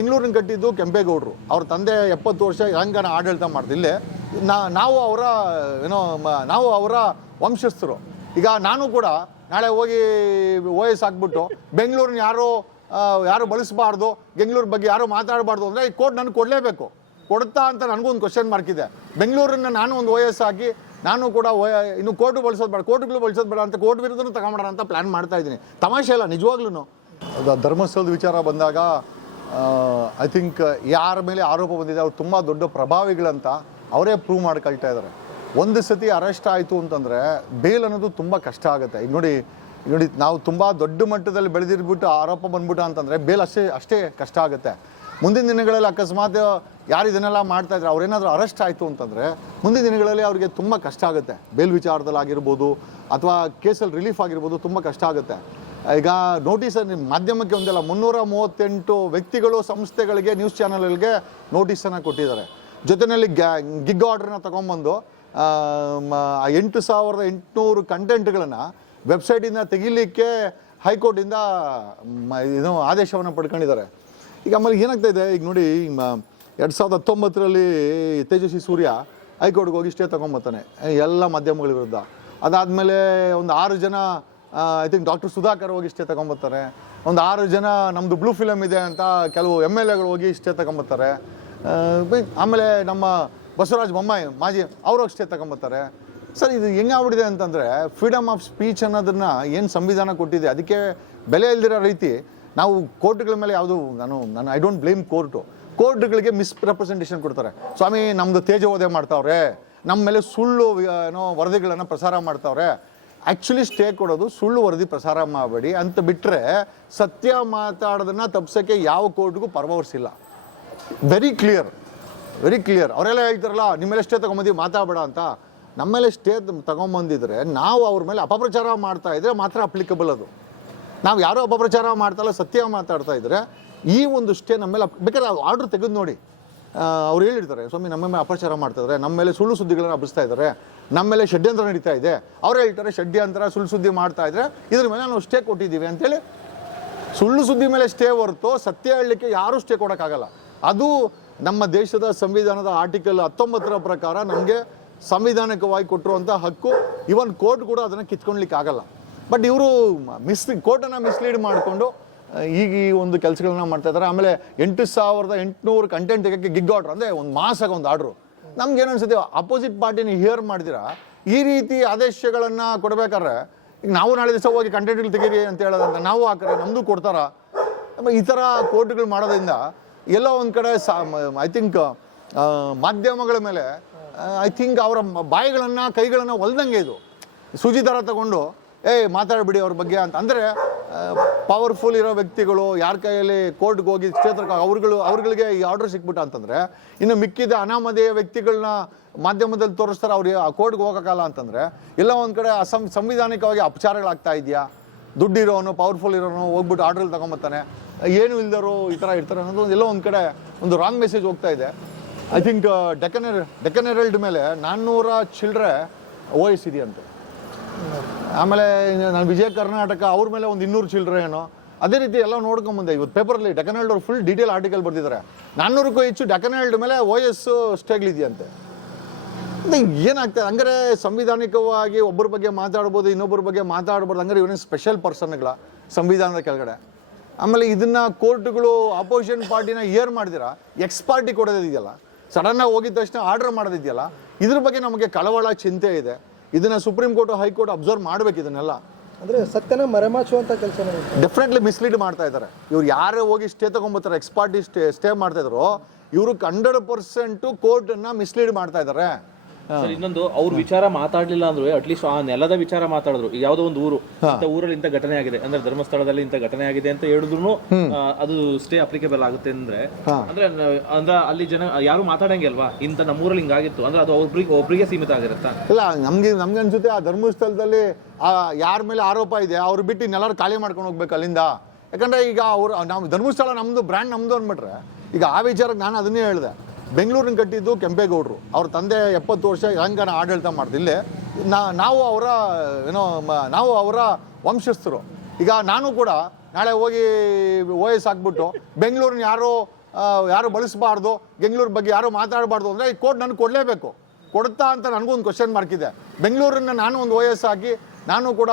ಬೆಂಗಳೂರಿನ ಕಟ್ಟಿದ್ದು ಕೆಂಪೇಗೌಡರು. ಅವ್ರ ತಂದೆ 70 ವರ್ಷ ತೆಲಂಗಾಣ ಆಡಳಿತ ಮಾಡ್ದು. ಇಲ್ಲೇ ನಾವು ಅವರ ವಂಶಸ್ಥರು. ಈಗ ನಾನು ಕೂಡ ನಾಳೆ ಹೋಗಿ OS ಹಾಕ್ಬಿಟ್ಟು ಬೆಂಗಳೂರಿನ ಯಾರು ಬಳಸಬಾರ್ದು, ಬೆಂಗಳೂರು ಬಗ್ಗೆ ಯಾರು ಮಾತಾಡಬಾರ್ದು ಅಂದರೆ ಈ ಕೋರ್ಟ್ ನನಗೆ ಕೊಡಲೇಬೇಕು. ಕೊಡುತ್ತಾ ಅಂತ ನನಗೂ ಒಂದು ಕ್ವಶನ್ ಮಾರ್ಕ್ ಇದೆ. ಬೆಂಗಳೂರನ್ನ ನಾನು ಒಂದು OS ಹಾಕಿ ನಾನು ಕೂಡ ಇನ್ನು ಕೋರ್ಟು ಬಳಸೋದು ಬೇಡ, ಕೋರ್ಟ್ಗಳು ಬಳಸೋದು ಬೇಡ ಅಂತ ಕೋರ್ಟ್ ವಿರುದ್ಧನೂ ತಗೊಂಬೇಡ ಅಂತ ಪ್ಲ್ಯಾನ್ ಮಾಡ್ತಾ ಇದ್ದೀನಿ. ತಮಾಷೆ ಅಲ್ಲ, ನಿಜವಾಗ್ಲೂ. ಧರ್ಮಸ್ಥಳದ ವಿಚಾರ ಬಂದಾಗ ಐ ಥಿಂಕ್ ಯಾರ ಮೇಲೆ ಆರೋಪ ಬಂದಿದೆ ಅವ್ರು ತುಂಬ ದೊಡ್ಡ ಪ್ರಭಾವಿಗಳಂತ ಅವರೇ ಪ್ರೂವ್ ಮಾಡ್ಕೊಳ್ತಾ ಇದ್ದಾರೆ. ಒಂದು ಸತಿ ಅರೆಸ್ಟ್ ಆಯಿತು ಅಂತಂದರೆ ಬೇಲ್ ಅನ್ನೋದು ತುಂಬ ಕಷ್ಟ ಆಗುತ್ತೆ. ಈಗ ನೋಡಿ ನಾವು ತುಂಬ ದೊಡ್ಡ ಮಟ್ಟದಲ್ಲಿ ಬೆಳೆದಿರ್ಬಿಟ್ಟು ಆರೋಪ ಬಂದ್ಬಿಟ್ಟು ಅಂತಂದರೆ ಬೇಲ್ ಅಷ್ಟೇ ಕಷ್ಟ ಆಗುತ್ತೆ. ಮುಂದಿನ ದಿನಗಳಲ್ಲಿ ಅಕಸ್ಮಾತ್ ಯಾರು ಇದನ್ನೆಲ್ಲ ಮಾಡ್ತಾಯಿದ್ರೆ ಅವ್ರೇನಾದರೂ ಅರೆಸ್ಟ್ ಆಯಿತು ಅಂತಂದರೆ ಮುಂದಿನ ದಿನಗಳಲ್ಲಿ ಅವರಿಗೆ ತುಂಬ ಕಷ್ಟ ಆಗುತ್ತೆ. ಬೇಲ್ ವಿಚಾರದಲ್ಲಿ ಆಗಿರ್ಬೋದು ಅಥವಾ ಕೇಸಲ್ಲಿ ರಿಲೀಫ್ ಆಗಿರ್ಬೋದು, ತುಂಬ ಕಷ್ಟ ಆಗುತ್ತೆ. ಈಗ ನೋಟಿಸನ್ನು ಮಾಧ್ಯಮಕ್ಕೆ ಒಂದಲ್ಲ 338 ವ್ಯಕ್ತಿಗಳು, ಸಂಸ್ಥೆಗಳಿಗೆ, ನ್ಯೂಸ್ ಚಾನಲ್ಗಳಿಗೆ ನೋಟಿಸನ್ನು ಕೊಟ್ಟಿದ್ದಾರೆ. ಜೊತೆಯಲ್ಲಿ ಗಿಗ್ ಆರ್ಡ್ರನ್ನ ತೊಗೊಂಬಂದು 8,800 ಕಂಟೆಂಟ್ಗಳನ್ನು ವೆಬ್ಸೈಟಿಂದ ತೆಗಿಲಿಕ್ಕೆ ಹೈಕೋರ್ಟಿಂದ ಆದೇಶವನ್ನು ಪಡ್ಕೊಂಡಿದ್ದಾರೆ. ಈಗ ಆಮೇಲೆ ಏನಾಗ್ತಾ ಇದೆ, ಈಗ ನೋಡಿ 2019ರಲ್ಲಿ ತೇಜಸ್ವಿ ಸೂರ್ಯ ಹೈಕೋರ್ಟ್ಗೆ ಹೋಗಿ ಸ್ಟೇ ತೊಗೊಂಬರ್ತಾನೆ ಎಲ್ಲ ಮಾಧ್ಯಮಗಳ ವಿರುದ್ಧ. ಅದಾದಮೇಲೆ ಒಂದು 6 ಜನ ಐ ಥಿಂಕ್ ಡಾಕ್ಟರ್ ಸುಧಾಕರ್ ಹೋಗಿ ಸ್ಟೇ ತೊಗೊಂಬರ್ತಾರೆ. ಒಂದು 6 ಜನ ನಮ್ಮದು ಬ್ಲೂ ಫಿಲಮ್ ಇದೆ ಅಂತ ಕೆಲವು MLAಗಳು ಹೋಗಿ ಸ್ಟೇ ತೊಗೊಂಬರ್ತಾರೆ. ಆಮೇಲೆ ನಮ್ಮ ಬಸವರಾಜ ಬೊಮ್ಮಾಯಿ ಮಾಜಿ ಅವ್ರೋಗಿ ಸ್ಟೇ ತೊಗೊಂಬರ್ತಾರೆ. ಸರ್, ಇದು ಹೆಂಗಾಗ್ಬಿಟ್ಟಿದೆ ಅಂತಂದರೆ ಫ್ರೀಡಮ್ ಆಫ್ ಸ್ಪೀಚ್ ಅನ್ನೋದನ್ನು ಏನು ಸಂವಿಧಾನ ಕೊಟ್ಟಿದೆ ಅದಕ್ಕೆ ಬೆಲೆ ಇಲ್ದಿರೋ ರೀತಿ ನಾವು ಕೋರ್ಟ್ಗಳ ಮೇಲೆ ಯಾವುದು ನಾನು ಐ ಡೋಂಟ್ ಬ್ಲೇಮ್ ಕೋರ್ಟ್ಗಳಿಗೆ ಮಿಸ್ರೆಪ್ರೆಸೆಂಟೇಷನ್ ಕೊಡ್ತಾರೆ. ಸ್ವಾಮಿ ನಮ್ಮದು ತೇಜೋವಧೆ ಮಾಡ್ತಾವ್ರೆ, ನಮ್ಮ ಮೇಲೆ ಸುಳ್ಳು ವರದಿಗಳನ್ನು ಪ್ರಸಾರ ಮಾಡ್ತಾವ್ರೆ. ಆ್ಯಕ್ಚುಲಿ ಸ್ಟೇ ಕೊಡೋದು ಸುಳ್ಳು ವರದಿ ಪ್ರಸಾರ ಮಾಡಬೇಡಿ ಅಂತ ಬಿಟ್ಟರೆ ಸತ್ಯ ಮಾತಾಡೋದನ್ನು ತಪ್ಪಿಸೋಕ್ಕೆ ಯಾವ ಕೋರ್ಟ್ಗೂ ಪರವರ್ಸಿಲ್ಲ. Very clear. ಅವರೆಲ್ಲ ಹೇಳ್ತಾರಲ್ಲ ನಿಮ್ಮ ಮೇಲೆ ಸ್ಟೇ ತೊಗೊಂಬಂದು ಮಾತಾಡಬೇಡ ಅಂತ. ನಮ್ಮ ಮೇಲೆ ಸ್ಟೇ ತೊಗೊಂಬಂದಿದ್ರೆ ನಾವು ಅವ್ರ ಮೇಲೆ ಅಪಪ್ರಚಾರ ಮಾಡ್ತಾ ಇದ್ರೆ ಮಾತ್ರ ಅಪ್ಲಿಕಬಲ್ ಅದು. ನಾವು ಯಾರೋ ಅಪಪ್ರಚಾರ ಮಾಡ್ತಾಯಿಲ್ಲ, ಸತ್ಯ ಮಾತಾಡ್ತಾ ಇದ್ರೆ ಈ ಒಂದು ಸ್ಟೇ ನಮ್ಮ ಮೇಲೆ ಬೇಕಾದ್ರೆ ಆರ್ಡ್ರ್ ತೆಗೆದು ನೋಡಿ. ಅವ್ರು ಹೇಳಿರ್ತಾರೆ, ಸ್ವಾಮಿ ನಮ್ಮ ಮೇಲೆ ಅಪಪ್ರಚಾರ ಮಾಡ್ತಾಯಿದ್ದಾರೆ, ನಮ್ಮ ಮೇಲೆ ಸುಳ್ಳು ಸುದ್ದಿಗಳನ್ನು ಹಬ್ಬಿಸ್ತಾ ಇದ್ದಾರೆ, ನಮ್ಮ ಮೇಲೆ ಷಡ್ಯಂತ್ರ ನಡೀತಾ ಇದೆ. ಅವ್ರು ಹೇಳ್ತಾರೆ ಷಡ್ಯಂತ್ರ ಸುಳ್ಳು ಸುದ್ದಿ ಮಾಡ್ತಾ ಇದ್ರೆ ಇದ್ರ ಮೇಲೆ ನಾವು ಸ್ಟೇ ಕೊಟ್ಟಿದ್ದೀವಿ ಅಂತೇಳಿ. ಸುಳ್ಳು ಸುದ್ದಿ ಮೇಲೆ ಸ್ಟೇ ಹೊರತು ಸತ್ಯ ಹೇಳಲಿಕ್ಕೆ ಯಾರೂ ಸ್ಟೇ ಕೊಡೋಕ್ಕಾಗಲ್ಲ. ಅದು ನಮ್ಮ ದೇಶದ ಸಂವಿಧಾನದ ಆರ್ಟಿಕಲ್ 19ರ ಪ್ರಕಾರ ನಮಗೆ ಸಂವಿಧಾನಿಕವಾಗಿ ಕೊಟ್ಟಿರುವಂಥ ಹಕ್ಕು. ಇವನ್ ಕೋರ್ಟ್ ಕೂಡ ಅದನ್ನು ಕಿತ್ಕೊಳ್ಲಿಕ್ಕೆ ಆಗಲ್ಲ. ಬಟ್ ಇವರು ಕೋರ್ಟನ್ನು ಮಿಸ್ಲೀಡ್ ಮಾಡಿಕೊಂಡು ಈಗ ಈ ಒಂದು ಕೆಲಸಗಳನ್ನ ಮಾಡ್ತಾ ಇದ್ದಾರೆ. ಆಮೇಲೆ 8,800 ಕಂಟೆಂಟ್ ತೆಗೋಕ್ಕೆ ಗಿಗ್ ಆರ್ಡ್ರ್ ಅಂದರೆ ಒಂದು ಮಾಸಾಗ ಒಂದು ಆರ್ಡ್ರು. ನಮ್ಗೇನು ಅನ್ಸುತ್ತೆ, ಅಪೋಸಿಟ್ ಪಾರ್ಟಿನ ಹಿಯರ್ ಮಾಡಿದಿರಾ ಈ ರೀತಿ ಆದೇಶಗಳನ್ನು ಕೊಡಬೇಕಾದ್ರೆ ಈಗ ನಾವು ನಾಳೆ ದಿವಸ ಹೋಗಿ ಕಂಟೆಂಟ್ಗಳು ತೆಗೀರಿ ಅಂತ ಹೇಳೋದಂತ ನಾವು ಹಾಕ್ರೆ ನಮ್ಮದು ಕೊಡ್ತಾರ. ಈ ಥರ ಕೋರ್ಟ್ಗಳು ಮಾಡೋದ್ರಿಂದ ಎಲ್ಲೋ ಒಂದು ಕಡೆ ಐ ಥಿಂಕ್ ಮಾಧ್ಯಮಗಳ ಮೇಲೆ ಐ ಥಿಂಕ್ ಅವರ ಬಾಯಿಗಳನ್ನು ಕೈಗಳನ್ನು ಒಲ್ದಂಗೆ ಇದು ಸೂಜಿ ಥರ ತಗೊಂಡು ಮಾತಾಡ್ಬಿಡಿ ಅವ್ರ ಬಗ್ಗೆ ಅಂತ. ಅಂದರೆ ಪವರ್ಫುಲ್ ಇರೋ ವ್ಯಕ್ತಿಗಳು ಯಾರ ಕೈಯಲ್ಲಿ ಕೋರ್ಟ್ಗೆ ಹೋಗಿ ಕ್ಷೇತ್ರಕ್ಕೆ ಅವ್ರುಗಳಿಗೆ ಈ ಆರ್ಡರ್ ಸಿಕ್ಬಿಟ್ಟ ಅಂತಂದರೆ ಇನ್ನು ಮಿಕ್ಕಿದ ಅನಾಮಧೇಯ ವ್ಯಕ್ತಿಗಳನ್ನ ಮಾಧ್ಯಮದಲ್ಲಿ ತೋರಿಸ್ತಾರೆ, ಅವ್ರಿಗೆ ಆ ಕೋರ್ಟ್ಗೆ ಹೋಗೋಕ್ಕಲ್ಲ ಅಂತಂದರೆ ಎಲ್ಲ ಒಂದು ಕಡೆ ಸಂವಿಧಾನಿಕವಾಗಿ ಅಪಚಾರಗಳಾಗ್ತಾ ಇದೆಯಾ. ದುಡ್ಡಿರೋನು ಪವರ್ಫುಲ್ ಇರೋನು ಹೋಗ್ಬಿಟ್ಟು ಆರ್ಡ್ರಲ್ಲಿ ತಗೊಂಬರ್ತಾನೆ, ಏನು ಇಲ್ದರು ಈ ಥರ ಇರ್ತಾರೆ ಅನ್ನೋದು ಎಲ್ಲೋ ಒಂದು ಕಡೆ ಒಂದು ರಾಂಗ್ ಮೆಸೇಜ್ ಹೋಗ್ತಾ ಇದೆ. ಐ ಥಿಂಕ್ ಡೆಕ್ಕನ್ ಹೆರಾಲ್ಡ್ ಮೇಲೆ 400 ಚಿಲ್ಡ್ರೆ OS ಇದೆಯಂತೆ. ಆಮೇಲೆ ನಾನು ವಿಜಯ ಕರ್ನಾಟಕ ಅವ್ರ ಮೇಲೆ ಒಂದು 200 ಚಿಲ್ಡ್ರೆ ಏನೋ ಅದೇ ರೀತಿ ಎಲ್ಲ ನೋಡ್ಕೊಂಬಂದೆ. ಇವತ್ತು ಪೇಪರಲ್ಲಿ ಡೆಕ್ಕನ್ ಹೆರಾಲ್ಡ್ ಅವ್ರು ಫುಲ್ ಡೀಟೇಲ್ ಆರ್ಟಿಕಲ್ ಬರ್ತಿದ್ದಾರೆ. 400ಕ್ಕೂ ಹೆಚ್ಚು ಡೆಕ್ಕನ್ ಹೆರಾಲ್ಡ್ ಮೇಲೆ OS ಸ್ಟೇಗಳಿದೆಯಂತೆ. ಏನಾಗ್ತದೆ ಹಂಗಾರೆ ಸಂವಿಧಾನಿಕವಾಗಿ ಒಬ್ಬರ ಬಗ್ಗೆ ಮಾತಾಡ್ಬೋದು, ಇನ್ನೊಬ್ಬರ ಬಗ್ಗೆ ಮಾತಾಡ್ಬಾರ್ದು. ಹಂಗಾರೆ ಇವನೇ ಸ್ಪೆಷಲ್ ಪರ್ಸನ್ಗಳ ಸಂವಿಧಾನದ ಕೆಳಗಡೆ. ಆಮೇಲೆ ಇದನ್ನು ಕೋರ್ಟ್ಗಳು ಅಪೋಸಿಷನ್ ಪಾರ್ಟಿನ ಏರ್ ಮಾಡಿದಿರಾ ಎಕ್ಸ್ ಪಾರ್ಟಿ ಕೊಡೋದಿದೆಯಲ್ಲ, ಸಡನ್ನಾಗಿ ಹೋಗಿದ ತಕ್ಷಣ ಆರ್ಡರ್ ಮಾಡೋದಿದೆಯಲ್ಲ, ಇದ್ರ ಬಗ್ಗೆ ನಮಗೆ ಕಳವಳ ಚಿಂತೆ ಇದೆ. ಇದನ್ನು ಸುಪ್ರೀಂ ಕೋರ್ಟ್ ಹೈಕೋರ್ಟ್ ಅಬ್ಸರ್ವ್ ಮಾಡಬೇಕು. ಇದನ್ನೆಲ್ಲ ಅಂದರೆ ಸತ್ಯನ ಮರೆಮಾಚುವಂಥ ಕೆಲಸ ಡೆಫಿನೆಟ್ಲಿ ಮಿಸ್ಲೀಡ್ ಮಾಡ್ತಾ ಇದ್ದಾರೆ. ಇವ್ರು ಯಾರೇ ಹೋಗಿ ಸ್ಟೇ ತೊಗೊಂಬರ್ತಾರೆ, ಎಕ್ಸ್ ಪಾರ್ಟಿ ಸ್ಟೇ ಮಾಡ್ತಾ ಇದ್ರು, ಇವರು 100% ಕೋರ್ಟನ್ನು ಮಿಸ್ಲೀಡ್ ಮಾಡ್ತಾ ಇದ್ದಾರೆ. ಇನ್ನೊಂದು ಅವ್ರ ವಿಚಾರ ಮಾತಾಡ್ಲಿಲ್ಲ ಅಂದ್ರೆ ಅಟ್ಲೀಸ್ಟ್ ಆ ನೆಲದ ವಿಚಾರ ಮಾತಾಡಿದ್ರು. ಈಗ ಯಾವುದೋ ಒಂದು ಊರಲ್ಲಿ ಇಂಥ ಘಟನೆ ಆಗಿದೆ ಅಂದ್ರೆ ಧರ್ಮಸ್ಥಳದಲ್ಲಿ ಇಂಥ ಘಟನೆ ಆಗಿದೆ ಅಂತ ಹೇಳಿದ್ರು ಅದು ಸ್ಟೇ ಅಪ್ಲಿಕೇಬಲ್ ಆಗುತ್ತೆ ಅಂದ್ರೆ ಅಲ್ಲಿ ಜನ ಯಾರು ಮಾತಾಡಂಗೆ ಅಲ್ವಾ, ಇಂಥ ನಮ್ಮೂರಲ್ಲಿ ಹಿಂಗಾಗಿತ್ತು ಅಂದ್ರೆ ಅದು ಒಬ್ರಿಗೆ ಸೀಮಿತ ಆಗಿರುತ್ತಾ? ಇಲ್ಲ, ನಮ್ಗೆ ಅನ್ಸುತ್ತೆ ಆ ಧರ್ಮಸ್ಥಳದಲ್ಲಿ ಯಾರ ಮೇಲೆ ಆರೋಪ ಇದೆ ಅವ್ರು ಬಿಟ್ಟು ಇನ್ನೆಲ್ಲರೂ ಖಾಲಿ ಮಾಡ್ಕೊಂಡು ಹೋಗ್ಬೇಕು ಅಲ್ಲಿಂದ. ಯಾಕಂದ್ರೆ ಈಗ ನಾವು ಧರ್ಮಸ್ಥಳ ನಮ್ದು ಬ್ರ್ಯಾಂಡ್ ನಮ್ದು ಅಂದ್ಬಿಟ್ರೆ ಈಗ ಆ ವಿಚಾರಕ್ಕೆ ನಾನು ಅದನ್ನೇ ಹೇಳಿದೆ. ಬೆಂಗಳೂರಿನ ಕಟ್ಟಿದ್ದು ಕೆಂಪೇಗೌಡರು. ಅವ್ರ ತಂದೆ 70 ವರ್ಷ ತೆಲಂಗಾಣ ಆಡಳಿತ ಮಾಡ್ದು. ಇಲ್ಲೇ ನಾವು ಅವರ ವಂಶಸ್ಥರು. ಈಗ ನಾನು ಕೂಡ ನಾಳೆ ಹೋಗಿ OS ಹಾಕ್ಬಿಟ್ಟು ಬೆಂಗಳೂರಿನ ಯಾರು ಬಳಸಬಾರ್ದು, ಬೆಂಗಳೂರು ಬಗ್ಗೆ ಯಾರು ಮಾತಾಡಬಾರ್ದು ಅಂದರೆ ಈ ಕೋರ್ಟ್ ನನಗೆ ಕೊಡಲೇಬೇಕು. ಕೊಡುತ್ತಾ ಅಂತ ನನಗೂ ಒಂದು ಕ್ವಶನ್ ಮಾರ್ಕ್ ಇದೆ. ಬೆಂಗಳೂರನ್ನ ನಾನು ಒಂದು OS ಹಾಕಿ ನಾನು ಕೂಡ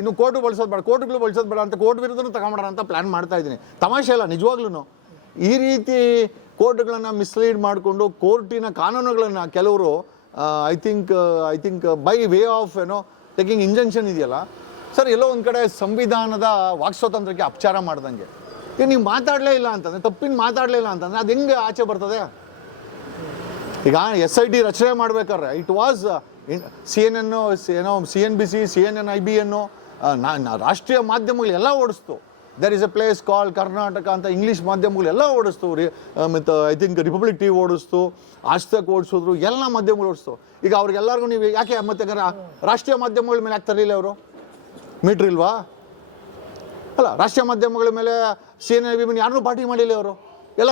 ಇನ್ನು ಕೋರ್ಟು ಬಳಸೋದು ಬೇಡ, ಕೋರ್ಟ್ಗಳು ಬಳಸೋದು ಬೇಡ ಅಂತ ಕೋರ್ಟ್ ವಿರುದ್ಧನೂ ತಗೊಂಬಿಡೋಣ ಅಂತ ಪ್ಲ್ಯಾನ್ ಮಾಡ್ತಾ ಇದ್ದೀನಿ. ತಮಾಷೆ ಅಲ್ಲ ನಿಜವಾಗ್ಲೂ. ಈ ರೀತಿ ಕೋರ್ಟ್ಗಳನ್ನು ಮಿಸ್ಲೀಡ್ ಮಾಡಿಕೊಂಡು ಕೋರ್ಟಿನ ಕಾನೂನುಗಳನ್ನು ಕೆಲವರು I think by way of taking injunction ಇದೆಯಲ್ಲ ಸರ್, ಎಲ್ಲೋ ಒಂದು ಕಡೆ ಸಂವಿಧಾನದ ವಾಕ್ ಸ್ವಾತಂತ್ರ್ಯಕ್ಕೆ ಅಪಚಾರ ಮಾಡ್ದಂಗೆ. ಈಗ ನೀವು ಮಾತಾಡಲೇ ಇಲ್ಲ ಅಂತಂದರೆ, ತಪ್ಪಿನ ಮಾತಾಡಲೇ ಇಲ್ಲ ಅಂತಂದರೆ ಅದು ಹೆಂಗೆ ಆಚೆ ಬರ್ತದೆ? ಈಗ SIT ರಚನೆ ಮಾಡ್ಬೇಕಾದ್ರೆ it was CNN, CNBC, CNN, IBN, ರಾಷ್ಟ್ರೀಯ ಮಾಧ್ಯಮಗಳು ಎಲ್ಲ ಓಡಿಸ್ತು. ದರ್ ಇಸ್ ಎ ಪ್ಲೇಸ್ ಕಾಲ್ ಕರ್ನಾಟಕ ಅಂತ ಇಂಗ್ಲೀಷ್ ಮಾಧ್ಯಮಗಳು ಎಲ್ಲ ಓಡಿಸ್ತು. ಮತ್ತು I think republic TV ಓಡಿಸ್ತು, Aaj Tak ಓಡಿಸಿದ್ರು, ಎಲ್ಲ ಮಾಧ್ಯಮಗಳು ಓಡಿಸ್ತು. ಈಗ ಅವ್ರಿಗೆಲ್ಲರಿಗೂ ನೀವು ಯಾಕೆ ಮತ್ತೆ ರಾಷ್ಟ್ರೀಯ ಮಾಧ್ಯಮಗಳ ಮೇಲೆ ಯಾಕೆ ತರಲಿಲ್ಲ ಅವರು? ಮೀಟ್ರ್ ಇಲ್ವಾ? ಅಲ್ಲ, ರಾಷ್ಟ್ರೀಯ ಮಾಧ್ಯಮಗಳ ಮೇಲೆ CNN, IBN ಯಾರನ್ನೂ ಪಾರ್ಟಿ ಮಾಡಿಲ್ಲ ಅವರು. ಎಲ್ಲ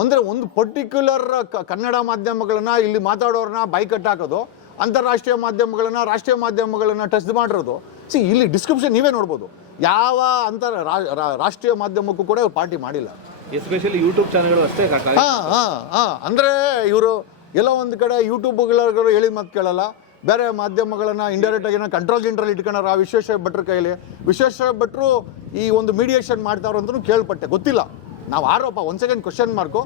ಅಂದರೆ ಒಂದು ಪರ್ಟಿಕ್ಯುಲರ್ ಕನ್ನಡ ಮಾಧ್ಯಮಗಳನ್ನ ಇಲ್ಲಿ ಮಾತಾಡೋರನ್ನ ಬೈಕಟ್ ಹಾಕೋದು, ಅಂತಾರಾಷ್ಟ್ರೀಯ ಮಾಧ್ಯಮಗಳನ್ನ ರಾಷ್ಟ್ರೀಯ ಮಾಧ್ಯಮಗಳನ್ನ ಟಚ್ ಮಾಡಿರೋದು. ಇಲ್ಲಿ ಡಿಸ್ಕ್ರಿಪ್ಷನ್ ನೀವೇ ನೋಡ್ಬೋದು. ಯಾವ ರಾಷ್ಟ್ರೀಯ ಮಾಧ್ಯಮಕ್ಕೂ ಕೂಡ ಇವ್ರು ಪಾರ್ಟಿ ಮಾಡಿಲ್ಲ. ಎಸ್ಪೆಷಲಿ ಯೂಟ್ಯೂಬ್ ಚಾನೆಲ್ಗಳು ಅಷ್ಟೇ. ಅಂದರೆ ಇವರು ಎಲ್ಲೋ ಒಂದು ಕಡೆ ಯೂಟ್ಯೂಬ್ಗಳು ಹೇಳಿದ ಮಾತು ಕೇಳಲ್ಲ, ಬೇರೆ ಮಾಧ್ಯಮಗಳನ್ನು ಇಂಡೈರೆಕ್ಟಾಗಿ ಕಂಟ್ರೋಲ್ ಇಟ್ಕೊಂಡಾರ ವಿಶ್ವೇಶ್ವರ ಭಟ್ರ ಕೈಲಿ. ವಿಶ್ವೇಶ್ವರ ಭಟ್ರು ಈ ಒಂದು ಮೀಡಿಯೇಷನ್ ಮಾಡ್ತಾರೋ ಅಂತಲೂ ಕೇಳ್ಪಟ್ಟೆ, ಗೊತ್ತಿಲ್ಲ. ನಾವು ಆರೋಪ, ಒಂದು ಸೆಕೆಂಡ್ ಕ್ವಶನ್ ಮಾರ್ಕು.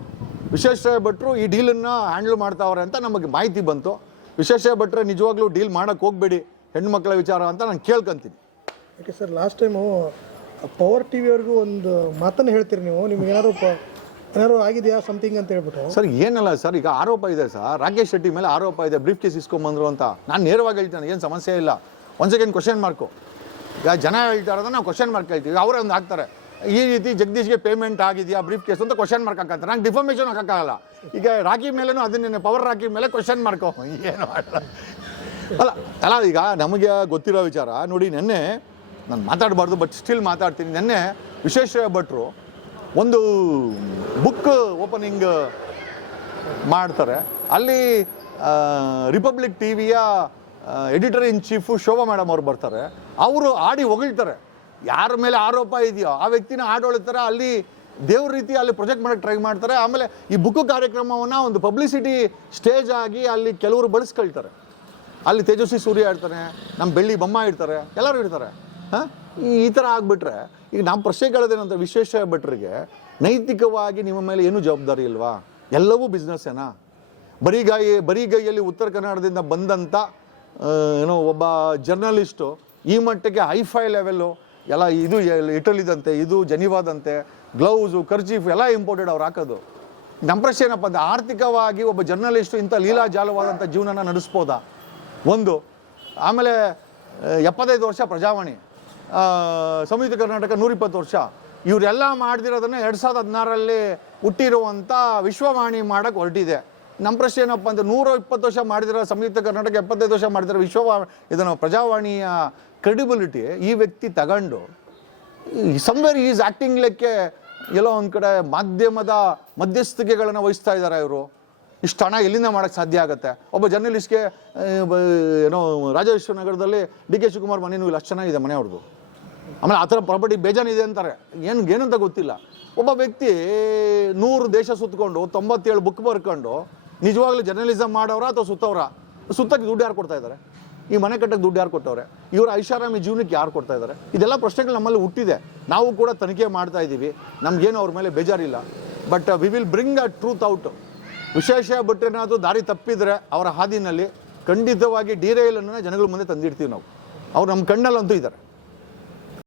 ವಿಶ್ವೇಶ್ವರ ಭಟ್ರು ಈ ಡೀಲನ್ನು ಹ್ಯಾಂಡಲ್ ಮಾಡ್ತಾವ್ರೆ ಅಂತ ನಮಗೆ ಮಾಹಿತಿ ಬಂತು. ವಿಶ್ವೇಶ್ವರ ಭಟ್ರೆ ನಿಜವಾಗ್ಲೂ ಡೀಲ್ ಮಾಡೋಕ್ಕೆ ಹೋಗಬೇಡಿ, ಹೆಣ್ಮಕ್ಳ ವಿಚಾರ ಅಂತ ನಾನು ಕೇಳ್ಕೊಂತೀನಿ. Okay sir, last time power TV ಅವ್ರಿಗೂ ಒಂದು ಮಾತನ್ನು ಹೇಳ್ತೀರಿ ನೀವು, ನಿಮ್ಗೆ ಏನಾದ್ರು ಆಗಿದೆಯಾ ಸಮಥಿಂಗ್ ಅಂತ ಹೇಳ್ಬಿಟ್ಟು? ಸರ್ ಏನಲ್ಲ ಸರ್, ಈಗ ಆರೋಪ ಇದೆ ಸರ್, ರಾಕೇಶ್ ಶೆಟ್ಟಿ ಮೇಲೆ ಆರೋಪ ಇದೆ, ಬ್ರೀಫ್ ಕೇಸ್ ಇಸ್ಕೊಂಬಂದ್ರು ಅಂತ. ನಾನು ನೇರವಾಗಿ ಹೇಳ್ತೇನೆ, ಏನು ಸಮಸ್ಯೆ ಇಲ್ಲ. ಒಂದು ಸೆಕೆಂಡ್ ಕ್ವಶನ್ ಮಾರ್ಕು. ಈಗ ಜನ ಹೇಳ್ತಾರದು ನಾವು ಕ್ವಶನ್ ಮಾರ್ಕ್ ಹೇಳ್ತೀವಿ, ಅವರೇ ಒಂದು ಹಾಕ್ತಾರೆ ಈ ರೀತಿ ಜಗದೀಶ್ಗೆ ಪೇಮೆಂಟ್ ಆಗಿದೆಯಾ ಬ್ರೀಫ್ ಕೇಸ್ ಅಂತ ಕ್ವಶನ್ ಮಾರ್ಕ್ ಹಾಕಂತಾರೆ. ನಂಗೆ ಡಿಫಾರ್ಮೇಷನ್ ಹಾಕೋಕ್ಕಾಗಲ್ಲ. ಈಗ ರಾಕಿ ಮೇಲೇನು ಅದನ್ನೇ ಪವರ್ ರಾಕಿ ಮೇಲೆ ಕ್ವಶನ್ ಮಾರ್ಕು ಏನು ಅಲ್ಲ. ಈಗ ನಮಗೆ ಗೊತ್ತಿರೋ ವಿಚಾರ ನೋಡಿ, ನೆನ್ನೆ ನಾನು ಮಾತಾಡಬಾರ್ದು ಬಟ್ ಸ್ಟಿಲ್ ಮಾತಾಡ್ತೀನಿ. ನೆನ್ನೆ ವಿಶ್ವೇಶ್ವರ ಭಟ್ರು ಒಂದು ಬುಕ್ ಓಪನಿಂಗ್ ಮಾಡ್ತಾರೆ. ಅಲ್ಲಿ ರಿಪಬ್ಲಿಕ್ TVಯ editor in chief Shobha madam ಅವ್ರು ಬರ್ತಾರೆ. ಅವರು ಆಡಿ ಹೊಗಳ್ತಾರೆ. ಯಾರ ಮೇಲೆ ಆರೋಪ ಇದೆಯೋ ಆ ವ್ಯಕ್ತಿನ ಆಡಳಿತಾರೆ, ಅಲ್ಲಿ ದೇವ್ರ ರೀತಿ ಅಲ್ಲಿ ಪ್ರೊಜೆಕ್ಟ್ ಮಾಡೋಕ್ಕೆ ಟ್ರೈ ಮಾಡ್ತಾರೆ. ಆಮೇಲೆ ಈ ಬುಕ್ಕು ಕಾರ್ಯಕ್ರಮವನ್ನು ಒಂದು ಪಬ್ಲಿಸಿಟಿ ಸ್ಟೇಜ್ ಆಗಿ ಅಲ್ಲಿ ಕೆಲವರು ಬಳಸ್ಕೊಳ್ತಾರೆ. ಅಲ್ಲಿ ತೇಜಸ್ವಿ ಸೂರ್ಯ ಇರ್ತಾನೆ, ನಮ್ಮ ಬೆಳ್ಳಿ ಬೊಮ್ಮ ಇರ್ತಾರೆ, ಎಲ್ಲರೂ ಇರ್ತಾರೆ. ಈ ಥರ ಆಗಿಬಿಟ್ರೆ ಈಗ ನಮ್ಮ ಪ್ರಶ್ನೆ ಕೇಳೋದೇನಂತ, ವಿಶ್ವೇಶ್ವರ ಭಟ್ರಿಗೆ ನೈತಿಕವಾಗಿ ನಿಮ್ಮ ಮೇಲೆ ಏನೂ ಜವಾಬ್ದಾರಿ ಇಲ್ವಾ? ಎಲ್ಲವೂ ಬಿಸ್ನೆಸ್ಸೇನಾ? ಬರಿಗೈಯಲ್ಲಿ ಉತ್ತರ ಕನ್ನಡದಿಂದ ಬಂದಂಥ ಒಬ್ಬ ಜರ್ನಲಿಸ್ಟು ಈ ಮಟ್ಟಕ್ಕೆ ಹೈಫೈ ಲೆವೆಲ್ಲು ಎಲ್ಲ, ಇದು ಇಟಲಿದಂತೆ, ಇದು ಜನಿವಾದಂತೆ, ಗ್ಲೌಸು, ಕರ್ಚೀಫ್ ಎಲ್ಲ ಇಂಪೋರ್ಟೆಡ್ ಅವ್ರು ಹಾಕೋದು. ನಮ್ಮ ಪ್ರಶ್ನೆ ಏನಪ್ಪ ಅಂದರೆ, ಆರ್ಥಿಕವಾಗಿ ಒಬ್ಬ ಜರ್ನಲಿಸ್ಟು ಇಂಥ ಲೀಲಾಜಾಲವಾದಂಥ ಜೀವನನ ನಡೆಸ್ಬೋದಾ? ಒಂದು. ಆಮೇಲೆ 75 ವರ್ಷ ಪ್ರಜಾವಾಣಿ, ಸಂಯುಕ್ತ ಕರ್ನಾಟಕ 120 ವರ್ಷ. ಇವರೆಲ್ಲ ಮಾಡ್ದಿರೋದನ್ನು 2016ರಲ್ಲಿ ಹುಟ್ಟಿರುವಂಥ ವಿಶ್ವವಾಣಿ ಮಾಡೋಕ್ಕೆ ಹೊರಟಿದೆ. ನಮ್ಮ ಪ್ರಶ್ನೆ ಏನಪ್ಪ ಅಂದರೆ, 120 ವರ್ಷ ಮಾಡಿದಿರೋ ಸಂಯುಕ್ತ ಕರ್ನಾಟಕ, 75 ವರ್ಷ ಮಾಡಿದಿರೋ ಪ್ರಜಾವಾಣಿಯ ಕ್ರೆಡಿಬಿಲಿಟಿ ಈ ವ್ಯಕ್ತಿ ತಗೊಂಡು ಸಮ್ವೇರ್ ಈಸ್ ಆ್ಯಕ್ಟಿಂಗ್ ಲೆಕ್ಕೆ ಎಲ್ಲೋ ಒಂದು ಕಡೆ ಮಾಧ್ಯಮದ ಮಧ್ಯಸ್ಥಿಕೆಗಳನ್ನು ವಹಿಸ್ತಾ ಇದ್ದಾರೆ ಇವರು. ಇಷ್ಟು ಹಣ ಎಲ್ಲಿಂದ ಮಾಡೋಕ್ಕೆ ಸಾಧ್ಯ ಆಗುತ್ತೆ? ಒಬ್ಬ ಜರ್ನಲಿಸ್ಟ್ಗೆ ರಾಜೇಶ್ವರ ನಗರದಲ್ಲಿ DK ಶಿವಕುಮಾರ್ ಮನೆಯೂ ಇಲ್ಲ, ಅಷ್ಟು ಚೆನ್ನಾಗಿದೆ ಮನೆ ಅವ್ರದ್ದು. ಆಮೇಲೆ ಆ ಥರ ಪ್ರಾಪರ್ಟಿ ಬೇಜಾನಿದೆ ಅಂತಾರೆ, ಏನಂತ ಗೊತ್ತಿಲ್ಲ. ಒಬ್ಬ ವ್ಯಕ್ತಿ 100 ದೇಶ ಸುತ್ತಕೊಂಡು 97 ಬುಕ್ ಬರ್ಕೊಂಡು ನಿಜವಾಗ್ಲೂ ಜರ್ನಲಿಸಮ್ ಮಾಡೋರ ಅಥವಾ ಸುತ್ತಕ್ಕೆ ದುಡ್ಡು ಯಾರು ಕೊಡ್ತಾ ಇದ್ದಾರೆ? ಈ ಮನೆ ಕಟ್ಟಕ್ಕೆ ದುಡ್ಡು ಯಾರು ಕೊಟ್ಟವ್ರೆ? ಇವ್ರ ಐಷಾರಾಮಿ ಜೀವನಕ್ಕೆ ಯಾರು ಕೊಡ್ತಾ ಇದ್ದಾರೆ? ಇದೆಲ್ಲ ಪ್ರಶ್ನೆಗಳು ನಮ್ಮಲ್ಲಿ ಹುಟ್ಟಿದೆ. ನಾವು ಕೂಡ ತನಿಖೆ ಮಾಡ್ತಾ ಇದ್ದೀವಿ, ನಮಗೇನು ಅವ್ರ ಮೇಲೆ ಬೇಜಾರಿಲ್ಲ. But we will bring a truth out. Vishweshwar ಭಟ್ರೇನಾದರೂ ದಾರಿ ತಪ್ಪಿದರೆ ಅವರ ಹಾದಿನಲ್ಲಿ ಖಂಡಿತವಾಗಿ ಡಿರೈಲನ್ನು ಜನಗಳ ಮುಂದೆ ತಂದಿಡ್ತೀವಿ ನಾವು. ಅವ್ರು ನಮ್ಮ ಕಣ್ಣಲ್ಲಂತೂ ಇದ್ದಾರೆ.